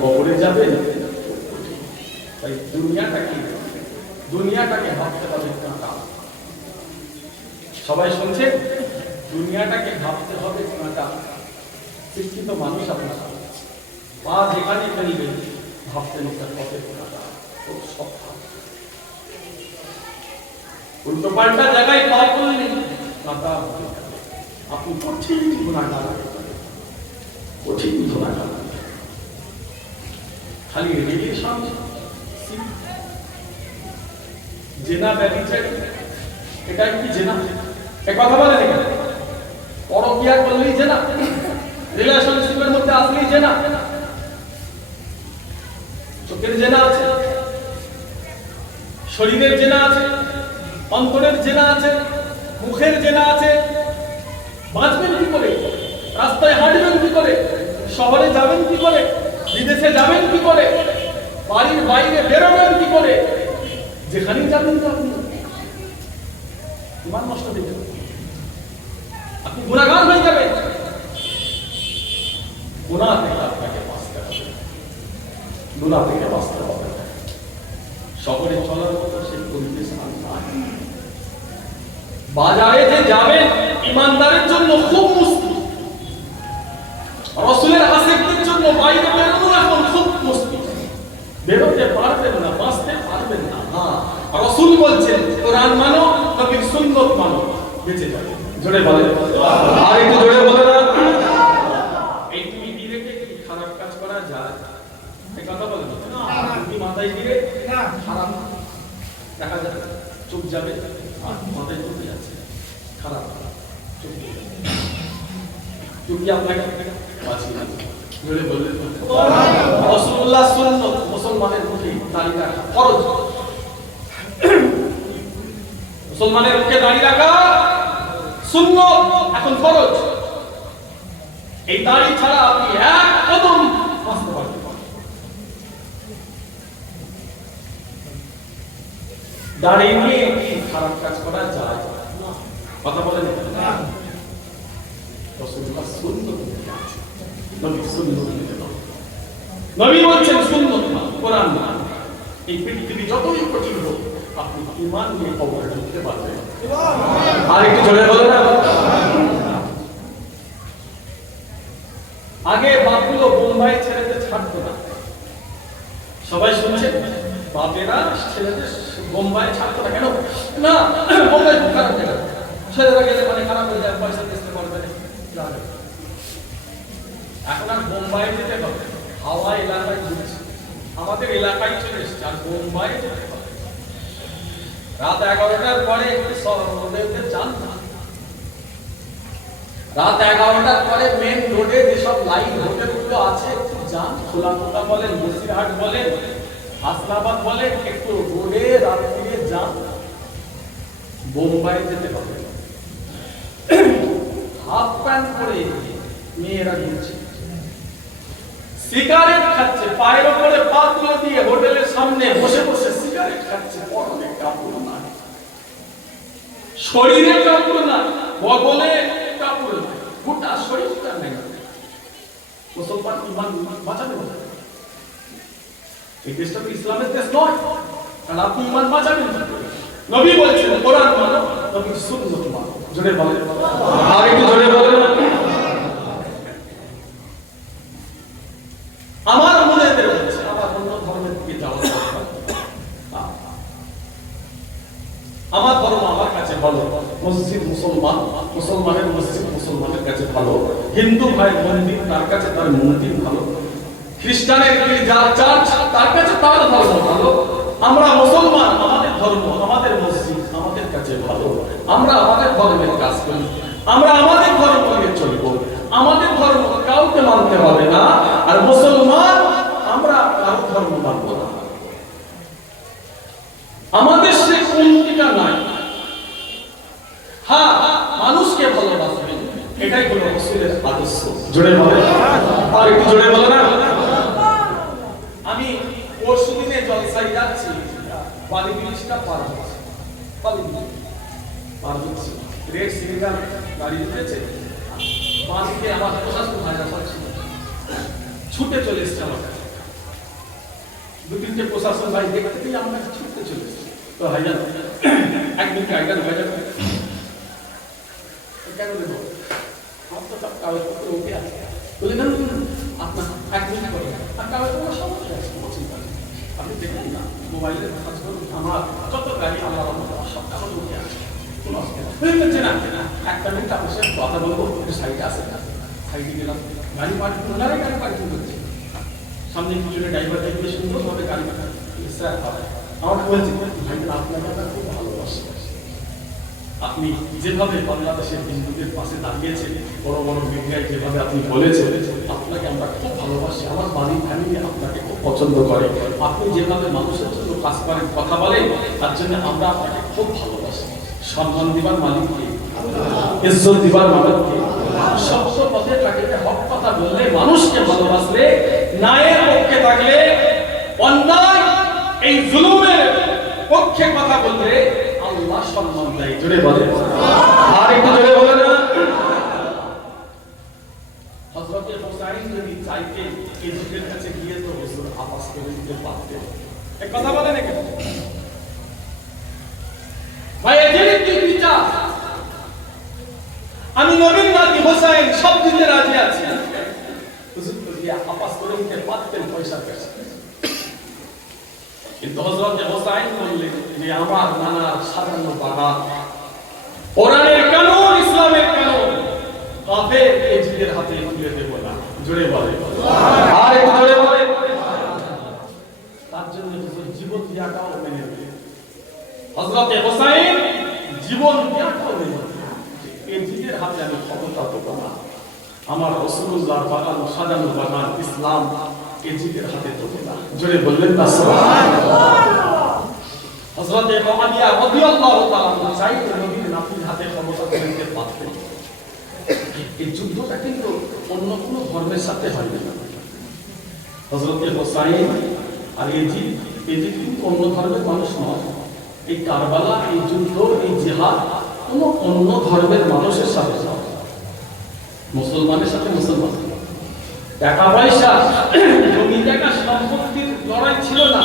কবরে যাবে তাই দুনিয়াটাকে দুনিয়াটাকে ভাবতে হবে কাঁটা সবাই শুনছে? দুনিয়াটাকে ভাবতে হবে কাঁটা শিক্ষিত মানুষ আপনারা পা যেখানে ফেলবে ভাবতেন এটা কত কাঁটা খুব উল্টো পাল্টা জায়গায় করলে কাঁটা আপনি কঠিন গুণাগার কঠিন খালি রিলেশন জেনা ব্যবচার এটা কি জেনা? এ কথা বলে দেখেন পরকিয়া করলেই জেনা। রিলেশনশিপের মধ্যে আসলেই জেনা। চোখের জেনা আছে। শরীরের জেনা আছে। অন্তরের জেনা আছে। মুখের জেনা আছে। বাঁচবেন কি করে? রাস্তায় হাঁটবেন কি করে? শহরে যাবেন কি করে? বিদেশে যাবেন কি করে? বাড়ির বাইরে বেরোবেন কি করে? যেখানেই যাবেন তো আপনি ইমান নষ্ট আপনি গুণাগার হয়ে যাবেন। গুণা থেকে আপনাকে বাঁচতে হবে। গুণা থেকে বাঁচতে হবে। শহরে চলার মতো সেই পরিবেশ আর নাই। বাজারে যে যাবেন, ইমানদারের জন্য খুব মুশকিল। রসুলের আশেকদের জন্য বাইরে বেরোনো এখন খুব মুশকিল। বেরোতে পারবেন না বাঁচতে পারবেন না। হ্যাঁ রসুল বলছেন কোরআন মানো নবীর সুন্নত মানো। বেঁচে যাবে জোরে বলে আর একটু জোরে বলে না এই তুমি ডিরেক্টে কি খারাপ কাজ করা যায়? এই কথা বলে না তুমি মাথায় দিয়ে খারাপ দেখা যাবে চুপ যাবে। আর মাথায় চুপে যাচ্ছে খারাপ। চুপ। চুপি আপনাকে? রসুল্লাহ সুন্নত মুসলমানের দাঁড়িয়ে রাখা ফরজ। মুসলমানের মুখে দাঁড়িয়ে রাখা সুন্নত এখন ফরজ। এই দাড়ি ছাড়া আপনি এক কদম বাঁচতে পারবেন দাড়ি নিয়ে খারাপ কাজ করা যায়? কথা বলেন। রসুল্লাহ সুন্নত নিয়ে আছে। নবী সুন্নত নিয়ে নয়। নবী বলছেন সুন্নত না কোরআন না। এই পৃথিবী যতই কঠিন হোক আপনি ইমান নিয়ে কবরে ঢুকতে পারবেন। আর একটু জোরে বলে না। আগে বাপগুলো বোম্বাই ছেলেদের ছাড়তো না। সবাই শুনছে বাপেরা ছেলেদের বোম্বাই ছাড়তো না। কেন? না বোম্বাই খুব খারাপ জায়গা ছেলেরা গেলে মানে খারাপ হয়ে যায় পয়সা দিতে পারবে না। এখন আর বোম্বাই যেতে হবে। হাওয়া এলাকায় ঘুরছে। আমাদের এলাকায় চলে এসছে, আর বোম্বাই যেতে হবে। রাত এগারোটার পরে একটু যান না রাত এগারোটার পরে মেন রোডে যেসব লাইন হোটেলগুলো আছে, একটু যান। বলেন বলেন, হাসনাবাদ বলেন, একটু রোডে যান। বোম্বাই যেতে হবে। হাফ প্যান্ট পরে মেয়েরা ঘুরছে। সিগারেট খাচ্ছে, পায়ের উপরে পা তুলে দিয়ে হোটেলের সামনে বসে বসে সিগারেট খাচ্ছে। পরনে কাপড় নাই। শরীরে কাপড় না বগলে কাপড় নাই। গোটা শরীরটা নেই। মুসলমান ইমান বাঁচাবে না। এই দেশটা তো ইসলামের দেশ নয়, কারণ আপনি ইমান বাঁচাবেন। নবী বলছেন, কোরআন মানো নবী সুন্নত মানো। জোরে বলেন। আর একটু জোরে বলেন আমার মনে বেরোচ্ছে আমার অন্য ধর্মের দিকে যাওয়া দরকার। না। আমার ধর্ম আমার কাছে ভালো মসজিদ মুসলমান মুসলমানের মসজিদ মুসলমানের কাছে ভালো হিন্দু ভাই মন্দির, তার কাছে তার মন্দির ভালো। খ্রিস্টানের গির্জার চার্চ, তার কাছে তার ধর্ম ভালো। আমরা মুসলমান, আমাদের ধর্ম, আমাদের মসজিদ, আমাদের কাছে ভালো। আমরা আমাদের ধর্মের কাজ করি। আমরা আমাদের ধর্ম নিয়ে চলবো। আমাদের ধর্ম কাউকে মানতে হবে না। আর মুসলমান, আমরা কারও ধর্ম মানব না। আমাদের সে কোনটিটা নাই হ্যাঁ মানুষকে ভালোবাসবেন এটাই হলো রসুলের আদর্শ জোরে বলে। আর একটু জোরে বলে না। আমি পরশু দিনে জলসাই যাচ্ছি বালি ব্রিজটা পার হচ্ছে। বালি পার হচ্ছে। রেড সিগন্যাল গাড়ি উঠেছে। বাঁদিকে আমার প্রশাসন হাজার ছিল ছুটে চলে এসছে আমার কাছে। দু তিনটে প্রশাসন ভাই দেখতে পেয়ে আমরা ছুটতে চলে এসেছি। তো হাইজান এক মিনিট আইডার ভাইজান কেন দেবো আমার তো সব কাগজপত্র উঠে আছে না আপনার এক মিনিট করে। আর কাগজপত্র উঠে আছে চিন্তা নেই আপনি দেখলেন না মোবাইলের কাজ করুন, আমার যত গাড়ি, আমার আমার সব কাগজ উঠে আছে কোনো অসুবিধা গেছে না একটা মিনিট আপনার সাথে কথা বলব সাইডে আসে না। সাইডে গেলাম, গাড়ি পার্কিং ওনারাই গাড়ি করছে সামনে পিছনে ড্রাইভার দেখলে সুন্দরভাবে গাড়ি আমাকে বলছে ভাই আপনাকে আমরা খুব ভালোবাসি। আপনি যেভাবে বাংলাদেশের হিন্দুদের পাশে দাঁড়িয়েছেন, বড় বড় মিডিয়ায় যেভাবে আপনি বলেছেন, আপনাকে আমরা খুব ভালোবাসি, আমার বাড়ির ফ্যামিলি আপনাকে খুব পছন্দ করে। আপনি যেভাবে মানুষের জন্য কাজ করেন, কথা বলেন, তার জন্য আমরা আপনাকে খুব ভালোবাসি। সম্মান দিবার মালিককে ইজ্জত দিবার মালিককে সত্য পথে থাকিতে হক কথা বললে, মানুষকে ভালোবাসলে, ন্যায়ের পক্ষে থাকলে, অন্যায়, এই জুলুমের পক্ষে কথা বললে সম্মান দেয় জোরে বলে আর একটু জোরে বলে না। হযরতে হুসাইন যদি চাইতেন ইজিদের কাছে গিয়ে তো হুজুর আপাস করে দিতে পারতেন। এক কথা বলেন এখানে ভাই এদের কি বিচার? আমি নবীন নাতি হোসাইন, সব দিতে রাজি আছি। হুজুর তো গিয়ে আপাস করে দিতে পারতেন পয়সার কাছে। কিন্তু বললেন যে আমার সাধারণ ইসলামের কাফের এজিদের হাতে তুলে দেব না। জোরে বলে বলে তার জন্য জীবন দিয়াটাও মেনে নেবে হোসাইন জীবন দিয়াটাও মেনে নেবে এজিদের হাতে আমি ক্ষমতা দেবো না। আমার রসুল্লাহর বাগান সাজানো বাগান, ইসলাম এজিদের হাতে দেবো জোরে বললেন না হযরতে মুআবিয়া রাদিয়াল্লাহু তাআলা চাইতে নবীর নাতির হাতে ক্ষমতা তুলে পারতেন এই যুদ্ধটা কিন্তু অন্য কোনো ধর্মের সাথে হয়নি হযরতে হোসাইন আর এজিদ এজিদ কিন্তু অন্য ধর্মের মানুষ নয়। এই কারবালা, এই যুদ্ধ, এই জিহাদ কোনো অন্য ধর্মের মানুষের সাথে নয়। মুসলমানের সাথে মুসলমান। টাকা পয়সা জমি জায়গা সম্পত্তির লড়াই ছিল না,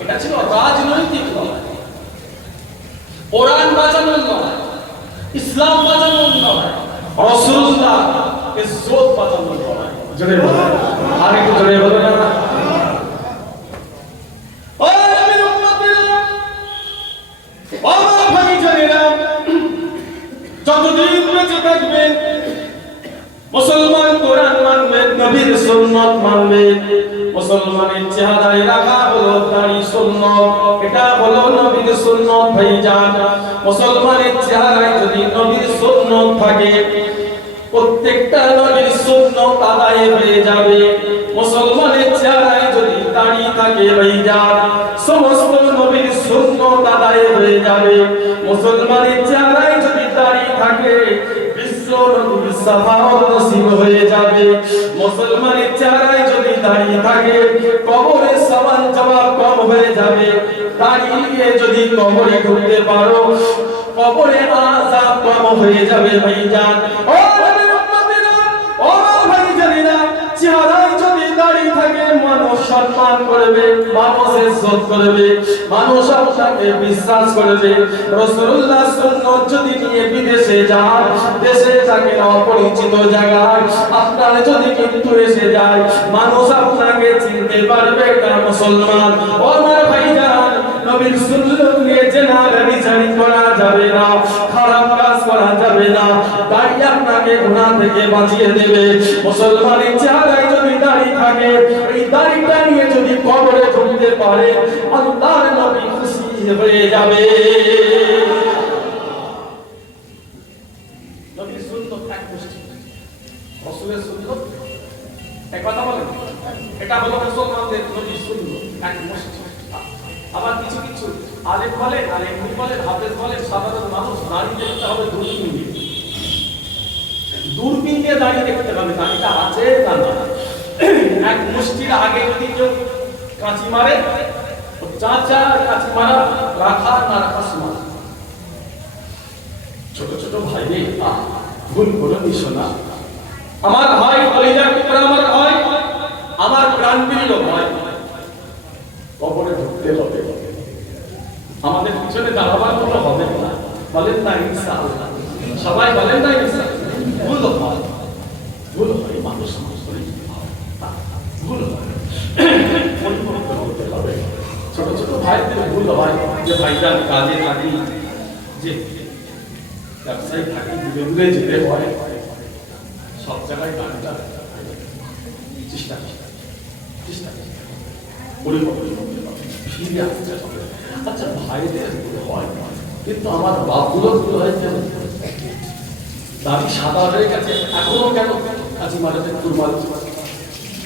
এটা ছিল রাজনৈতিক লড়াই কোরআন বাঁচানোর লড়াই ইসলাম বাঁচানোর লড়াই রসুল্লাহ ইজ্জত বাঁচানোর লড়াই জোরে বলে আর একটু জোরে বলে না নবীর সুন্নাত মানবেন মুসলমানের চেহারায় রাখা হলো দাড়ি সুন্নাত। এটা হলো নবীর সুন্নাত ভাইজান মুসলমানের চেহারায় যদি নবীর সুন্নাত থাকে, প্রত্যেকটা নবীর সুন্নাত আদায় হয়ে যাবে। মুসলমানের চেহারায় যদি দাড়ি থাকে ভাইজান সমস্ত নবীর সুন্নাত আদায় হয়ে যাবে। মুসলমানের চেহারায় যদি দাড়ি থাকে, বিশ্ব নবীর সাফাওয়াত নসিব হয়ে যাবে। মুসলমানের চেহারায় যদি দাঁড়িয়ে থাকে, কবরের সওয়াল জবাব কম হয়ে যাবে। দাঁড়িয়ে যদি কবরে ঢুকতে পারো, কবরে আজাব কম হয়ে যাবে ভাইজান। ও থাকে, মানুষ সম্মান করবে, মানুষ ইজ্জত করবে, মানুষ আপনাকে বিশ্বাস করবে। রাসূলুল্লাহ সুন্নাত যদি নিয়ে বিদেশে যান দেশে থাকেন অপরিচিত জায়গায়, আপনার যদি কিন্তু এসে যায়, মানুষ আপনাকে চিনতে পারবে না মুসলমান। ও আমার ভাইজান, নবীর সুন্নাত নিয়ে জেনা ব্যভিচারী করা যাবে না, খারাপ কাজ করা যাবে না, তাই আপনাকে গুনাহ থেকে বাঁচিয়ে দেবে। মুসলমানের চেহারায় থাকে এই দাড়িটা নিয়ে যদি কবরে ঢুকতে পারে, আল্লাহর নবী খুশি হয়ে যাবে। আবার কিছু কিছু আলেম বলেন এমনি বলেন হাফেজ বলেন সাধারণ মানুষ দাঁড়িয়ে দেখতে হবে দূরবীন। দিয়ে দাঁড়িয়ে দেখতে হবে দাঁড়িটা আছে না না মুষ্টির আগে যদি কেউ কাঁচি মারে চাচা কাঁচি মারা, রাখা না রাখা সমান। ছোট ছোট ভাই ভুল করে নিস না। আমার ভাই কলিজার টুকরা, আমার ভাই আমার প্রাণ ভাই। কবরে ঢুকতে হবে। আমাদের পিছনে দাঁড়াবার কোনো হবে না। বলেন না, ইনশাআল্লাহ। সবাই বলেন না, ইনশাআল্লাহ। ভুল হয় ভুল হয় মানুষ মানুষ করে ভুল হয় পরিবর্তন হতে হবে ছোট ভুল হয় যে ভাইজান কাজে থাকি যে ব্যবসায়ী থাকি দূরে দূরে যেতে হয় সব জায়গায় গানটা চেষ্টা চেষ্টা আচ্ছা ভাইদের হয় কিন্তু আমার বাপগুলোর ভুল হয় কেন দাড়ি সাদা হয়ে গেছে এখনও কেন কাজী মারাতে কুরবান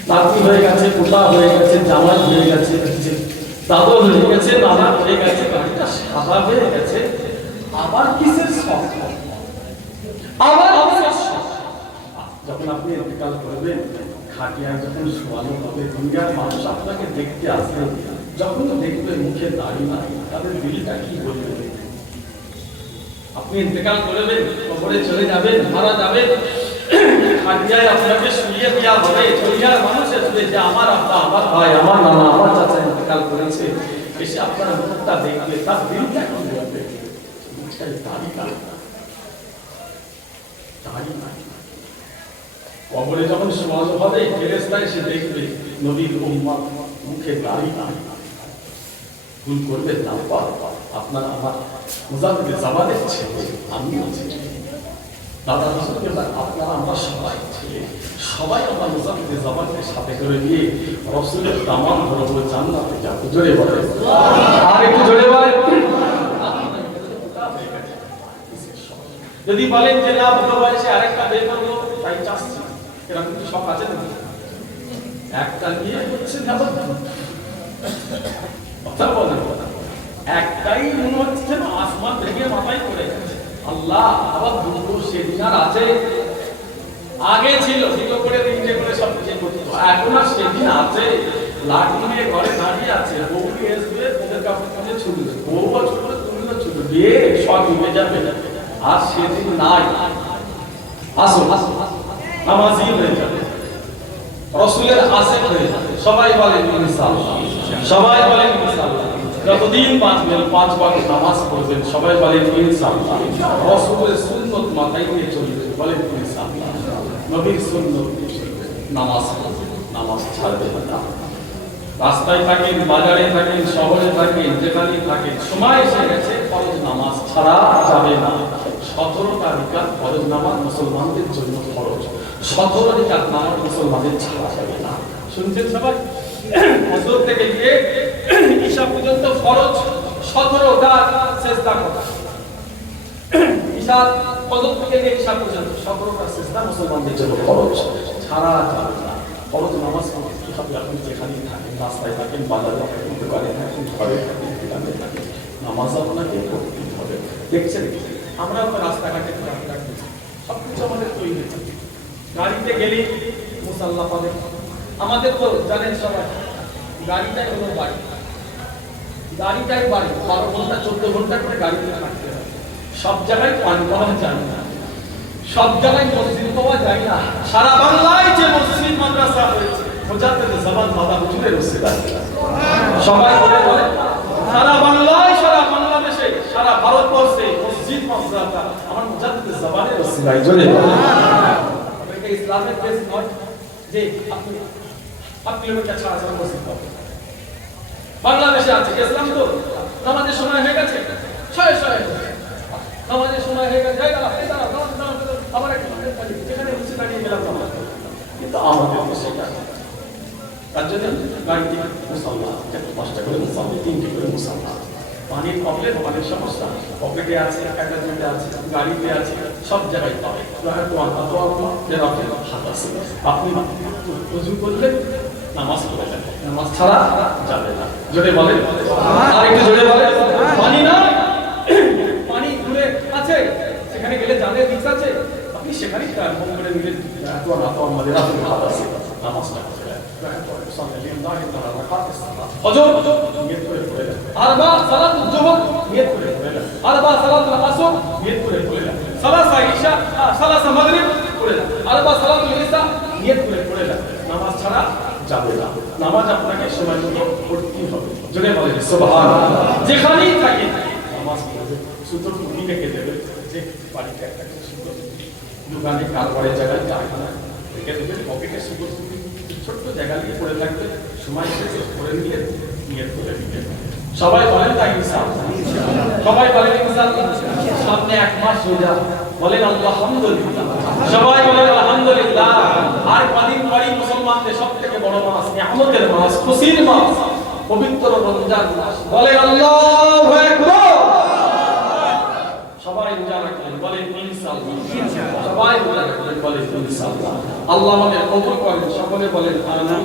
নাতি হয়ে গেছে পোতা হয়ে গেছে, জামাই হয়ে গেছে দাদর হয়ে গেছে নানা হয়ে গেছে গাড়িটা সাদা হয়ে গেছে। আবার কিসের শখ? আবার যখন আপনি ইন্তেকাল করবেন খাটিয়ায় যখন শোয়ানো হবে, দুনিয়ার মানুষ আপনাকে দেখতে আসবে। যখন দেখবে মুখে দাড়ি নাই, তাদের দিলটা কি বলবে? আপনি ইন্তেকাল করবেন, কবরে চলে যাবেন, মারা যাবেন। খাটিয়ায় আপনাকে শুয়ে দেওয়া হবে যে আমার আমার ভাই আমার নানা আমার চাচা ইন্তেকাল করেছে এসে আপনার মুখটা দেখবে তার বলবে মুখটাই দাড়ি দাড়ি কবরে যখন সমাজ হবে দেখবে নবীর উম্মত মুখে দাড়ি নাই ভুল করবেন না বাবা আপনার আমার দাদা আপনারা আমরা সবাই আমরা মুজাফির জামানকে সাথে করে নিয়ে রসুলের দামান ধরবো জান্নাতে যাব। জোরে বলে আর একটু জোরে বলে যদি বলেন যে, না, বুড়ো বয়সে আরেকটা বের করব তাই চাচ্ছি। এরকম কিছু শখ আছে নাকি একটা নিয়ে হচ্ছে না কথা বলেন একটাই মনে হচ্ছে আসমান থেকে মাথায় পড়ে আল্লাহ আবার দুটো সেদিন আর আছে। আগে ছিল দুটো করে তিনটে করে সব কিছু করতো। এখন আর সেদিন আছে, লাঠি নিয়ে ঘরে দাঁড়িয়ে আছে বউ আসবে ওদের কাপড় কাছে ছুটবে বউ বা ছুটবে তুমিও ছুটবে বিয়ে সব নিয়ে যাবে। আর সেদিন নাই। আসো আসো। নামাজি হয়ে যাবে। রসুলের আসে হয়ে যাবে। সবাই বলেন ইনশাআল্লাহ। সবাই বলেন ইনশাআল্লাহ। যতদিন বাঁচবেন, পাঁচ ওয়াক্ত নামাজ পড়বেন, সবাই বলেন ইনশাআল্লাহ। রসুলের সুন্নত মাথায় নিয়ে চলবেন, বলেন ইনশাআল্লাহ। নবীর চলবেন নামাজ নামাজ ছাড়বেন না রাস্তায় থাকেন, বাজারে থাকেন, শহরে থাকেন, যেখানেই থাকেন, সময় এসে গেছে, ফরজ নামাজ ছাড়া যাবে না। সতেরো তারিখার ফরজ নামাজ মুসলমানদের জন্য ফরজ। সতেরো তারিখার নামাজ মুসলমানদের ছাড়া যাবে না। শুনছেন সবাই? ফজর থেকে গিয়ে ঈশা পর্যন্ত ফরজ, সতেরোটা চেষ্টা করা ঈশা ফজর থেকে ঈশা পর্যন্ত সতেরোটা চেষ্টা মুসলমানদের জন্য ফরজ ছাড়া ফরজ নামাজ আপনি যেখানেই থাকেন, রাস্তায় থাকেন, বাজারে থাকেন, দোকানে থাকেন, ঘরে থাকেন, দোকানে থাকেন, নামাজ আপনাকে পড়তেই হবে। দেখছেন? আমরা রাস্তাঘাটে করছি। সব কিছু আমাদের তৈরি গাড়িতে গেলে মুসাল্লা পাবে। আমাদের তো জানেন সবাই, গাড়িটাই হলো বাড়ি। গাড়িটাই বাড়ি। বারো ঘণ্টা, চোদ্দ ঘণ্টা করে গাড়িতে হয় সব জায়গায় পান পাওয়া যায় না। সব জায়গায় মসজিদ পাওয়া যায় না। সারা বাংলায় যে মসজিদ মাদ্রাসা হয়েছে মোজাদ্দেদ জামান বাবা হুজুরের মসজিদ সবাই বলে বলে, সারা বাংলায়, সারা বাংলাদেশে, সারা ভারতবর্ষে মসজিদ মাদ্রাসা আমার মোজাদ্দেদ জামানের মসজিদ জোরে এটা ইসলামের দেশ নয় যে আপনি আপনি কিলোমিটার ছাড়া ছাড়া মসজিদ পাবেন। বাংলাদেশে আছে, ইসলাম তো নামাজের সময় হয়ে গেছে। ছয় ছয় নামাজের সময় হয়ে গেছে আবার গাড়িতে সব জায়গায় আপনি উজু করলেন নামাজ পড়লেন নামাজ ছাড়া যাবে না। জোরে বলেন। আর একটু জোরে না পানি দূরে আছে সেখানে গেলে জানের রিক্স আছে আপনি সেখানেই ফোন করে নিলে এত না তো আমাদের আসলে হাত আছে। নামাজটা ফজর নিয়ত করে পড়ে যান আরবা সালাত জোহর নিয়ত করে পড়ে যান আরবা সালাত আসর নিয়ত করে পড়ে যান সালাসা ঈশা সালাসা মাগরিব পড়ে যান আরবা সালাত ইসা নিয়ত করে পড়ে যান নামাজ ছাড়া যাবে না। নামাজ আপনাকে সময় মতো পড়তেই হবে। জোরে বলেন যেখানেই থাকে নামাজ পড়বে টুপি দেবে? যে বাড়িতে একটা করে সুন্দর দোকানে কারবারের জায়গায় কারখানা রেখে দেবে পকেটে সুন্দর ছোট্ট জায়গা দিয়ে পড়ে থাকবে, সময় শেষে পড়ে নিয়ে নিয়ে করে দিবে সবাই বলেন তাই ইনশাআল্লাহ। সবাই বলেন ইনশাআল্লাহ। সামনে এক মাস রোজা বলেন আলহামদুলিল্লাহ। সবাই বলেন আলহামদুলিল্লাহ। আর কদিন পরেই মুসলমানদের সব থেকে বড় মাস, নিয়ামতের মাস, খুশির মাস, পবিত্র রমজান মাস। বলেন আল্লাহু আকবার সবাই রোজা রাখলেন বলেন ইনশাআল্লাহ সবাই রোজা ইনশাআল্লাহ আল্লাহ আমাদের কবুল করেন, সকলে বলেন আমিন।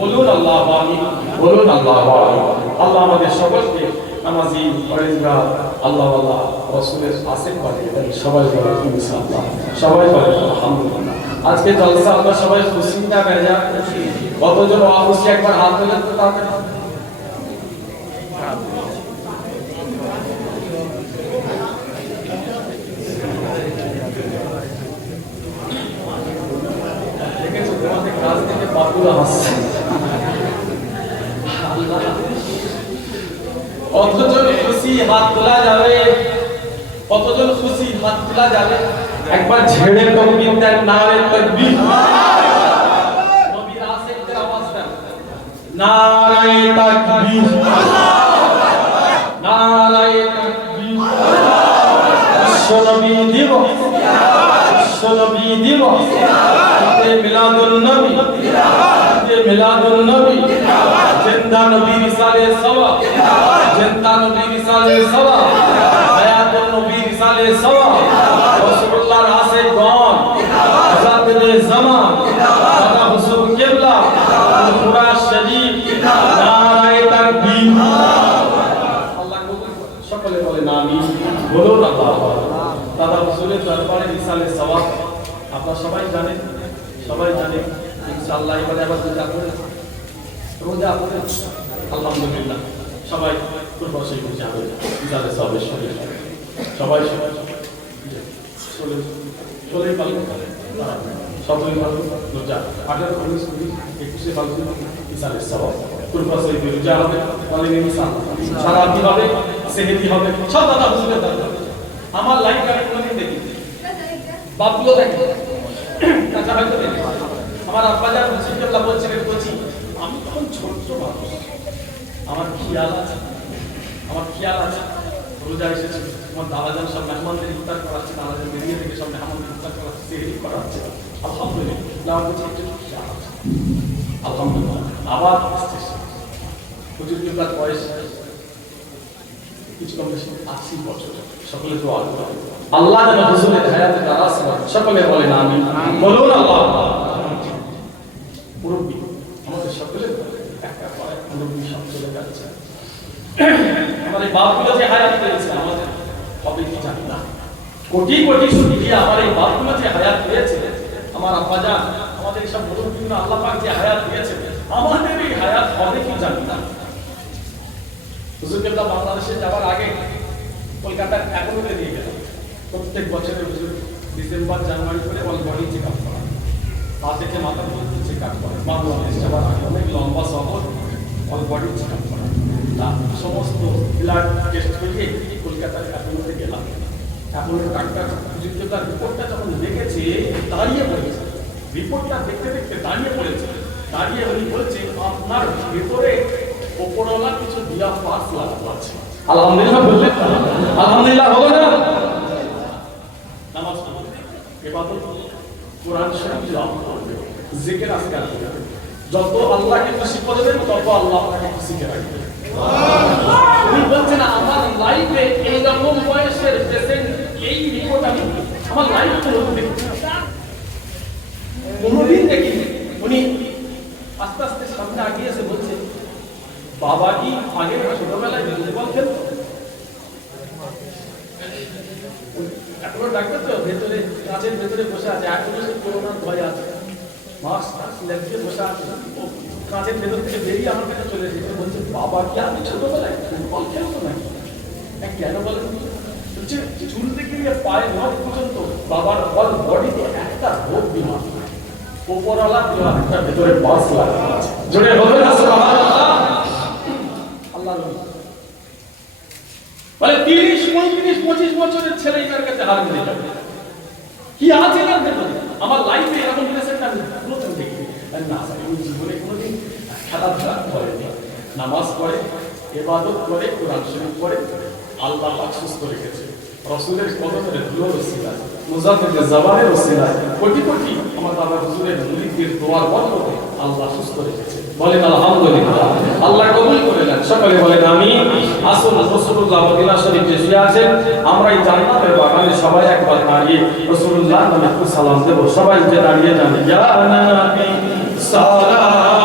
বলুন আল্লাহ আমিন। বলুন আল্লাহ আমিন। আল্লাহ আমাদের সকলকে নামাজি পরেজগার আল্লাহ আল্লাহ রসুলের দেন। সবাই বলেন ইনশাআল্লাহ। সবাই বলেন আলহামদুলিল্লাহ। আজকে জলসা আমরা সবাই খুশি না কতজন অখুশি একবার হাত তোলেন তো তাড়াতাড়ি দেখেছ তোমাদের কাছ থেকে বাবুরা হাসছে কতজন খুশি হাত তোলা যাবে কতজন খুশি হাত তোলা যাবে। একবার ঝেড়ে তকবীর দেন নারে তাকবীর। নবীর আশিকদের আওয়াজ দেন নারে তাকবীর। নারে তাকবীর। ঈদে মিলাদুন নবী। ঈদে মিলাদুন নবী। জিন্দা নবী রিসালে সওয়াব। জিন্দা নবী রিসালে সওয়াব। হায়াতুন নবী রিসালে সওয়াব। রাসূলুল্লাহর আশিকগণ আজাদে জামান। দাদা হুজুর কিবলা। পুরা শরীফ। নারায়ে তাকবীর। আল্লাহ। সকলে বলেন আমিন। বলুন আল্লাহ দাদা হুজুরের দরবারে রিসালে সওয়াব। আপনারা সবাই জানেন সবাই জানে, ইনশাআল্লাহ, এবারে আবার রোজা করে রোজা করে আলহামদুলিল্লাহ, সবাই পূর্ব সেই যাবে সঙ্গে সবাই সবাই ষোলো ষোলোই পালন করে। রোজা। একুশে সেই রোজা হবে ইনশাআল্লাহ সারাতি হবে। সেহেতি হবে। সব দাদা হুজুরের দাদা আমার লাইফ আমি কোনোদিন দেখি। বাপগুলো দেখে। কাঁচা হয়তো আমার আব্বা যা মুসিবুল্লাহ বলছিলেন বলছি আমি তখন ছোট্ট মানুষ। আমার খেয়াল আছে। আমার খেয়াল আছে। রোজা এসেছে। আমার দাদাজান সব মেহমানদের ইফতার করাচ্ছে, দাদাজান বেরিয়ে থেকে সব মেহমানদের ইফতার করাচ্ছে সেহেরি করাচ্ছে। আলহামদুলিল্লাহ। আমার একটু খেয়াল আছে। আলহামদুলিল্লাহ। আবার আসছে হুজুর বয়স কিছু কম বেশি আশি বছর। সকলে আল্লাহ যেন হুজুরের হায়াতে দারাজ করেন সকলে বলেন আমি বলুন আল্লাহ। মুরব্বী আমাদের সকলে একটা পরে মুরব্বী যাচ্ছে। এই বাপগুলো যে হায়াত পেয়েছে আমাদের হবে কি জানি না। কোটি কোটি শুক্রিয়া আমার এই বাপগুলো যে হায়াত পেয়েছে আমার আব্বা যান আমাদের সব মুরব্বীরা আল্লাহ পাক যে হায়াত দিয়েছে আমাদের এই হায়াত হবে কি জানি না। হুজুর বাংলাদেশে যাওয়ার আগে কলকাতার অ্যাপোলোতে নিয়ে গেলাম। প্রত্যেক বছরের ডিসেম্বর, জানুয়ারি করে অল বডি চেক আপ করা পা থেকে মাথা পর্যন্ত চেক আপ করে বাংলাদেশ যাওয়ার আগে অনেক লম্বা সফর অল বডি চেক আপ করা তা সমস্ত ব্লাড টেস্ট করিয়ে কলকাতার অ্যাপোলোতে গেলাম। অ্যাপোলোর ডাক্তার হুজুর রিপোর্টটা যখন দেখেছে, দাঁড়িয়ে পড়েছে। রিপোর্টটা দেখতে দেখতে দাঁড়িয়ে পড়েছে। দাঁড়িয়ে উনি বলছে আপনার ভেতরে ওপরওয়ালা কিছু দিয়া পাস লাগানো আছে। আলহামদুলিল্লাহ বললেন আলহামদুলিল্লাহ হলো না। নামাজ ইবাদত কোরআন শরীফ তেলাওয়াত করবে। জিকির আজকার করবে যত আল্লাহকে খুশি করবেন তত আল্লাহ আপনাকে খুশিতে রাখবে উনি বলছেন আমার লাইফে এই রকম বয়সের এই রিপোর্ট আমি আমার লাইফে। কোনোদিন দেখিনি। উনি আস্তে আস্তে সামনে আগিয়ে এসে বলছে বাবা কি আগে ছোটবেলায় ভলিবল খেলতো এখনও ডাক্তার তো ভেতরে কাঁচের ভেতরে বসে আছে এখনও সে করোনার ভয় আছে মাস্ক টাস্ক লাগিয়ে বসে আছে ও কাঁচের ভেতর বেরিয়ে আমার কাছে চলে এসেছে বলছে বাবা কি আমি ছোটবেলায় ফুটবল খেলতো নাকি? হ্যাঁ, কেন বলেন বলছে চুল থেকে পায়ে নখ পর্যন্ত বাবার অল বডিতে একটা রোগ বিমার ও উপরওয়ালা একটা ভেতরে বাস না আল্লাহ বলে তিরিশ পঁয়ত্রিশ পঁচিশ বছরের ছেলে এটার কাছে হার মেরে যাবে? কি আছে ভেতরে? আমার লাইফে এরকম পেশেন্ট আমি প্রথম দেখি। না জীবনে কোনোদিন খেলাধুলা করেনি। নামাজ পড়ে এবাদত করে, কোরআন শরীফ পড়ে, আল্লাহ পাক সুস্থ রেখেছে। রসুলের কদমের ধুলোর ওসিলা মুজাফিরের জবানের ওসিলা কোটি কোটি আমার বাবা হুজুরের মুরিদের দোয়ার বরকতে আল্লাহ সুস্থ রেখেছে। বলেন, আলহামদুলিল্লাহ। আল্লাহ কবুল করে নেন। সকলে বলেন আমি আসুন মদিনা শরীফে শুয়ে আছেন আমরা এই জান্নাতের বাগানে সবাই একবার দাঁড়িয়ে রাসূলুল্লাহ নামে সালাম দেব। সবাই উঠে দাঁড়িয়ে জানি, ইয়া নবী, সালাম